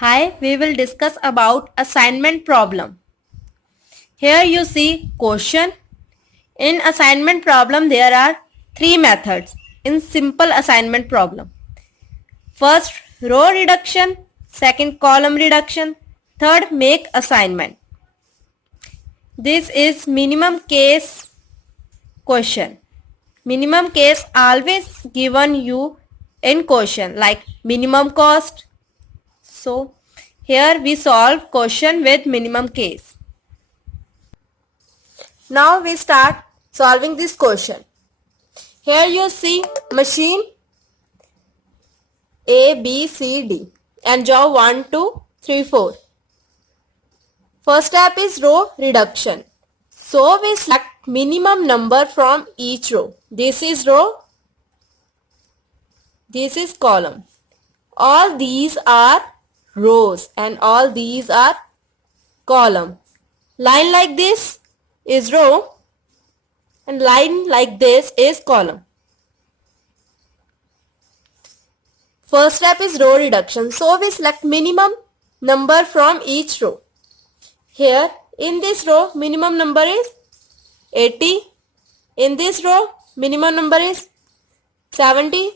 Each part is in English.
Hi, we will discuss about assignment problem. Here you see question. In assignment problem there are three methods in simple assignment problem. First, row reduction, second, column reduction, third, make assignment. This is minimum case question. Minimum case always given you in question like minimum cost. So here we solve question with minimum case. Now we start solving this question. Here you see machine A, B, C, D and job 1, 2, 3, 4. First step is row reduction. So we select minimum number from each row. This is row, this is column. All these are rows and all these are column. Line like this is row and line like this is column. First step is row reduction. So we select minimum number from each row. Here in this row minimum number is 80. In this row minimum number is 70.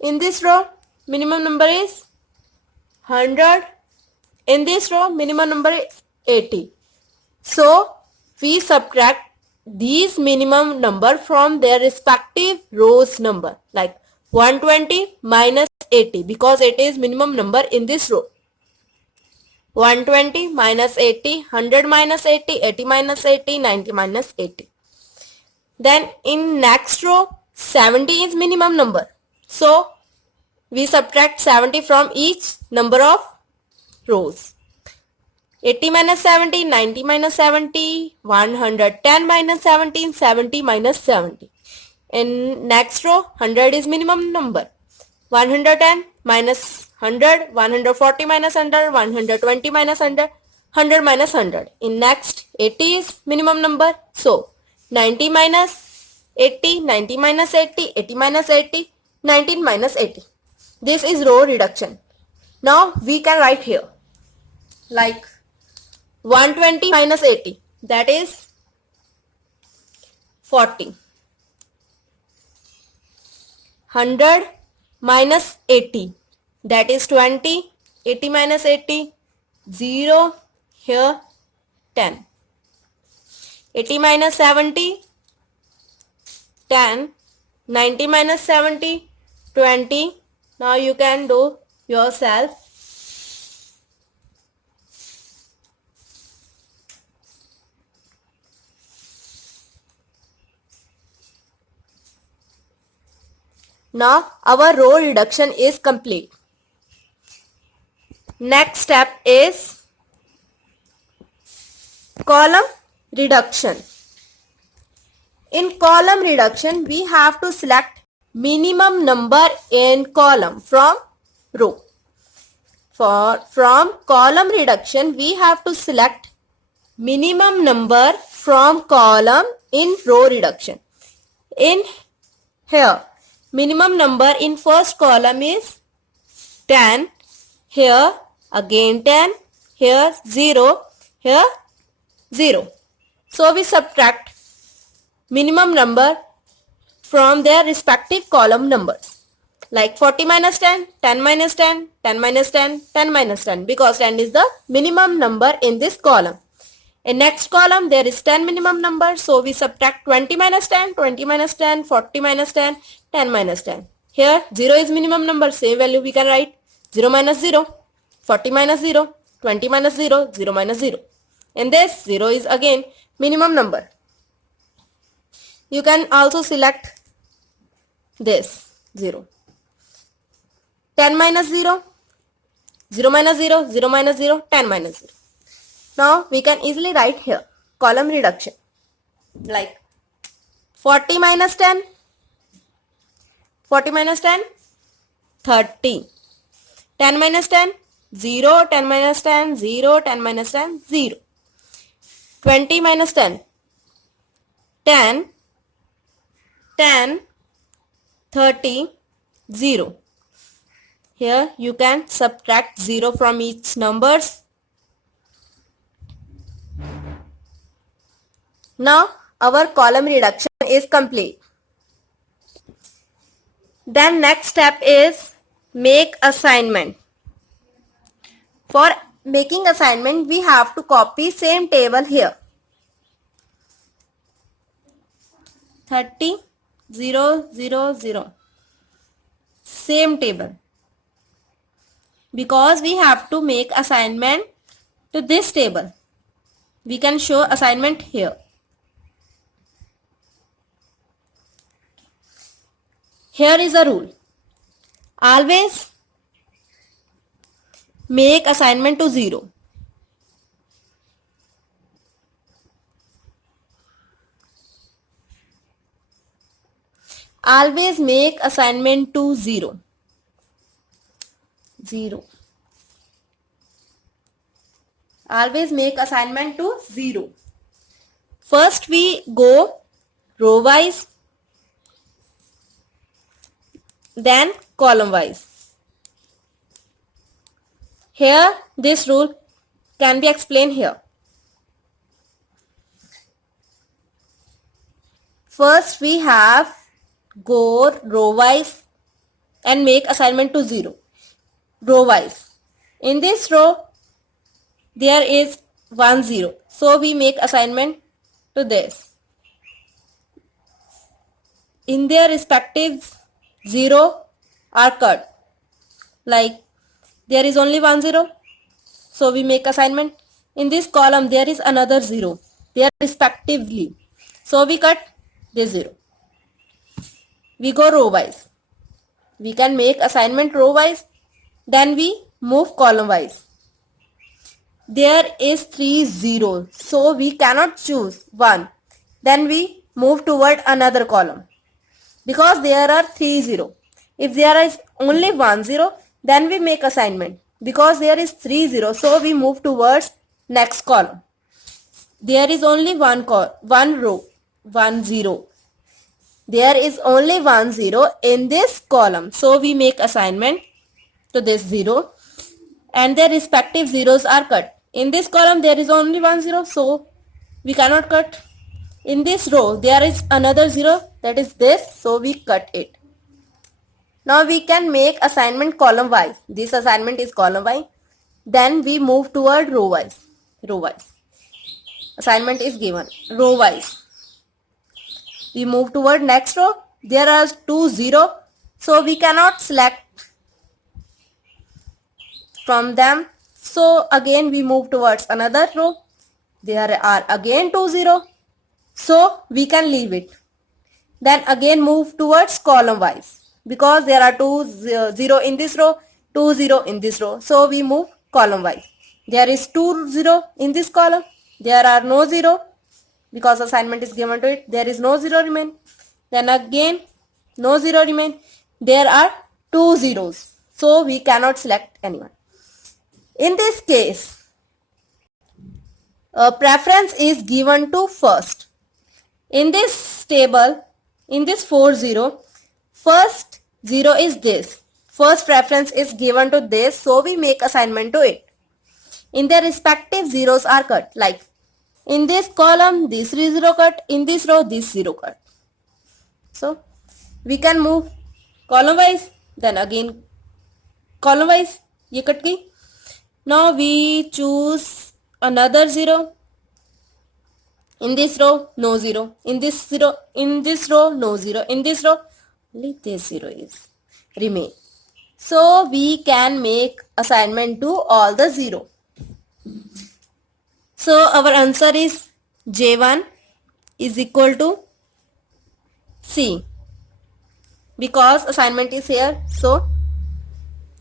In this row minimum number is 100. In this row minimum number is 80. So we subtract these minimum number from their respective rows number like 120 minus 80 because it is minimum number in this row. 120 minus 80, 100 minus 80, 80 minus 80, 90 minus 80. Then in next row 70 is minimum number. So we subtract 70 from each number of rows. 80 minus 70, 90 minus 70, 110 minus 17, 70 minus 70. In next row 100 is minimum number. 110 minus 100, 140 minus 100, 120 minus 100, 100 minus 100. In next 80 is minimum number. So 90 minus 80, 90 minus 80, 80 minus 80, 19 minus 80. This is row reduction. Now we can write here like 120 minus 80 that is 40. 100 minus 80 that is 20. 80 minus 80 0 here 10. 80 minus 70 10. 90 minus 70 20. Now you can do yourself. Now our row reduction is complete. Next step is column reduction. In column reduction we have to select minimum number in column from row. From column reduction we have to select minimum number from column in row reduction. In here minimum number in first column is 10, here again 10, here 0, here 0. So we subtract minimum number from their respective column numbers like 40 minus 10, 10 minus 10, 10 minus 10, 10 minus 10 because 10 is the minimum number in this column. In next column there is 10 minimum number, so we subtract 20 minus 10, 20 minus 10, 40 minus 10, 10 minus 10. Here 0 is minimum number, same value we can write 0 minus 0, 40 minus 0, 20 minus 0, 0 minus 0. In this 0 is again minimum number. You can also select this 0. 10 minus 0, 0 minus 0, 0 minus 0, 10 minus 0. Now we can easily write here column reduction like 40 minus 10, 40 minus 10, 30. 10 minus 10, 0, 10 minus 10, 0, 10 minus 10, 0. 20 minus 10, 10, 10, 30, 0. Here you can subtract 0 from each numbers. Now our column reduction is complete. Then next step is make assignment. For making assignment, we have to copy same table here. 30, 0, 0, 0. Same table. Because we have to make assignment to this table. We can show assignment here. Here is a rule. Always make assignment to 0. Always make assignment to 0. 0. Always make assignment to 0. First we go row wise, then column wise. Here this rule can be explained here. First we have go row wise and make assignment to 0. Row wise. In this row there is 1 0. So we make assignment to this. In their respective 0 are cut. Like there is only 1 0. So we make assignment. In this column there is another 0. They are respectively. So we cut this 0. We go row wise. We can make assignment row wise. Then we move column wise. There is 3 0. So we cannot choose 1. Then we move toward another column. Because there are 3 0. If there is only 1 0, then we make assignment. Because there is 3 0, so we move towards next column. There is only one row, 1 0. There is only 1 0 in this column. So we make assignment to this 0 and their respective zeros are cut. In this column there is only 1 0, so we cannot cut. In this row there is another 0, that is this, so we cut it. Now we can make assignment column wise. This assignment is column wise. Then we move toward row wise. Row wise. Assignment is given. Row wise. We move toward next row. There are 2 0. So we cannot select from them. So again we move towards another row. There are again 2 0. So we can leave it. Then again move towards column wise. Because there are 2 0 in this row, 2 0 in this row. So we move column wise. There is 2 0 in this column. There are no 0. Because assignment is given to it. There is no 0 remain. Then again no 0 remain. There are 2 zeros. So we cannot select anyone. In this case, a preference is given to first. In this table, in this 4 0, first 0 is this. First preference is given to this, so we make assignment to it. In their respective zeros are cut. Like in this column, this 3 0 cut. In this row, this 0 cut. So we can move column wise. Then again column wise. Ye cut gayi. Now we choose another 0. In this row, no 0. In this row, no 0. In this row, only this 0 is remain. So we can make assignment to all the 0. So our answer is J1 is equal to C. Because assignment is here, so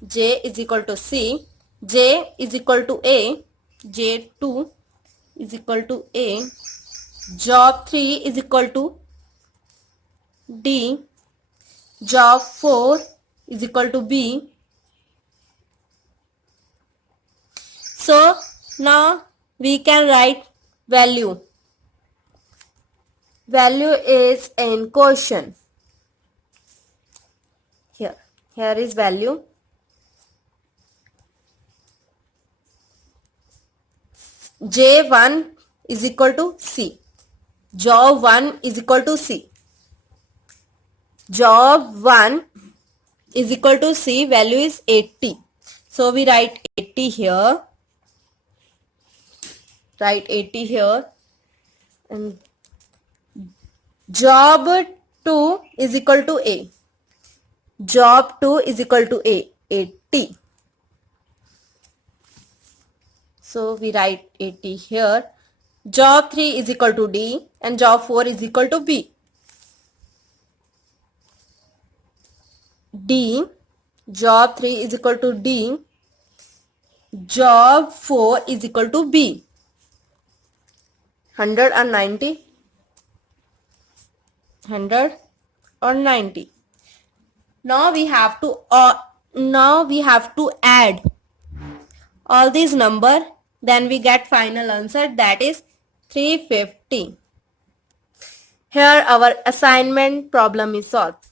J is equal to C. J is equal to A. J2 is equal to A. Job 3 is equal to D. Job 4 is equal to B. So now we can write value. Value is in question. Here is value. J1 is equal to C. Job 1 is equal to C. Job 1 is equal to C, value is 80. So we write 80 here. Write 80 here. And job 2 is equal to A. Job 2 is equal to A, 80. So we write 80 here. Job 3 is equal to D and job 4 is equal to B. D, job 3 is equal to D, job 4 is equal to B. 190, 190. Now we have to add all these number, then we get final answer, that is 350. Here our assignment problem is solved.